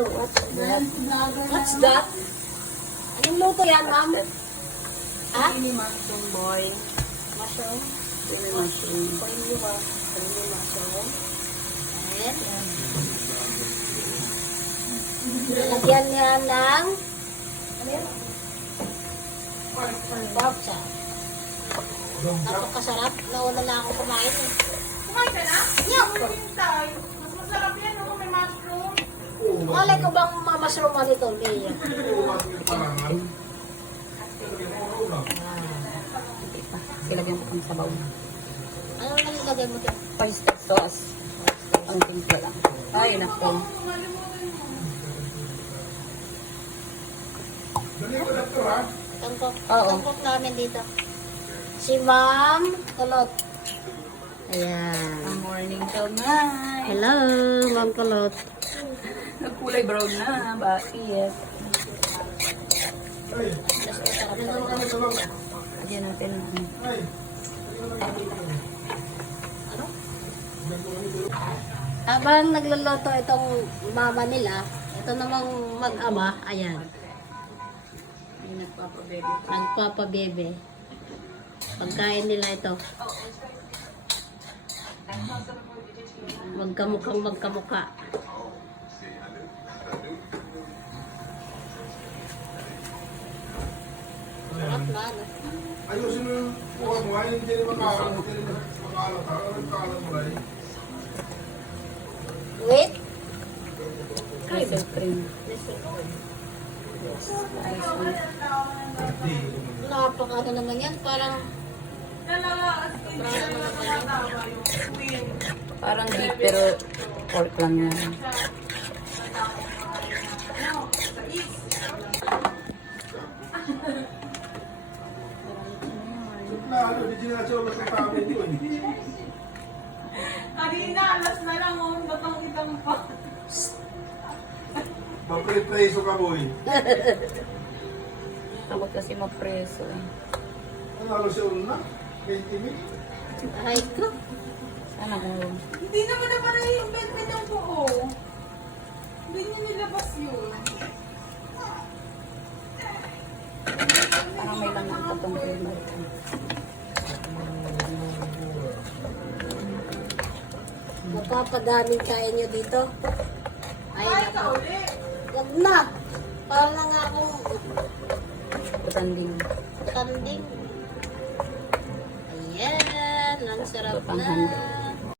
Ano? What's that? Anong luto yan, ma'am? Ha? Ini mushroom boy. Mushroom? Ini mushroom. Creamy mushroom. Ayan. Lagyan niya ng ano yun? Pork chop. Napakasarap. Nauna na ako kumain eh. Kumain ka na? Yeah. Hintay. Mas masarap yan kung may mushroom. Malay ko bang mamasroom mo nito, Leia? Ilagyan ko kang sabaw. Ano nang ilagay mo dito? Oyster sauce. Ang timpla lang. Ay, nako. Tangkok. Oo. Tangkok namin dito. Si Ma'am Kulot. Ayan. Ang morning daw na. Hello, Ma'am Kulot. Nagkulay brown na. Bakit? Lagyan natin. Habang nagluluto itong mama nila, ito namang mag-ama, ayan, May nagpapabebe. nagpapabebe. Pagkain nila ito. Magkamukhang magkamukha. Sarap na, ano? Ayusin mo yung buwan mo, ay hindi rin makalat. Hindi rin makalat. Nagkalat mo rin. Wait. Cream. Cream. Napaka naman yan. Parang Parang beef pero pork lang yan. Suplado, di sinasyo ba sa tao ito eh. Kanina, alas na lang, oh. Batang-itang pa. Mapre-preso ka boy. Takot kasi mapreso eh. Ang lalo siya una, 20 minutes. aray ko. Sana kung Hindi naman na parang yung bed ng buo. Hindi niyo nilabas yun. parang may lang ang tatong cream. Mapapadaming kain nyo dito. Ay, Kain ka nako. ulit. Wag na. Parang na nga akong Putanding. tanding. Ayan. Ang sarap Ito pang na. handa.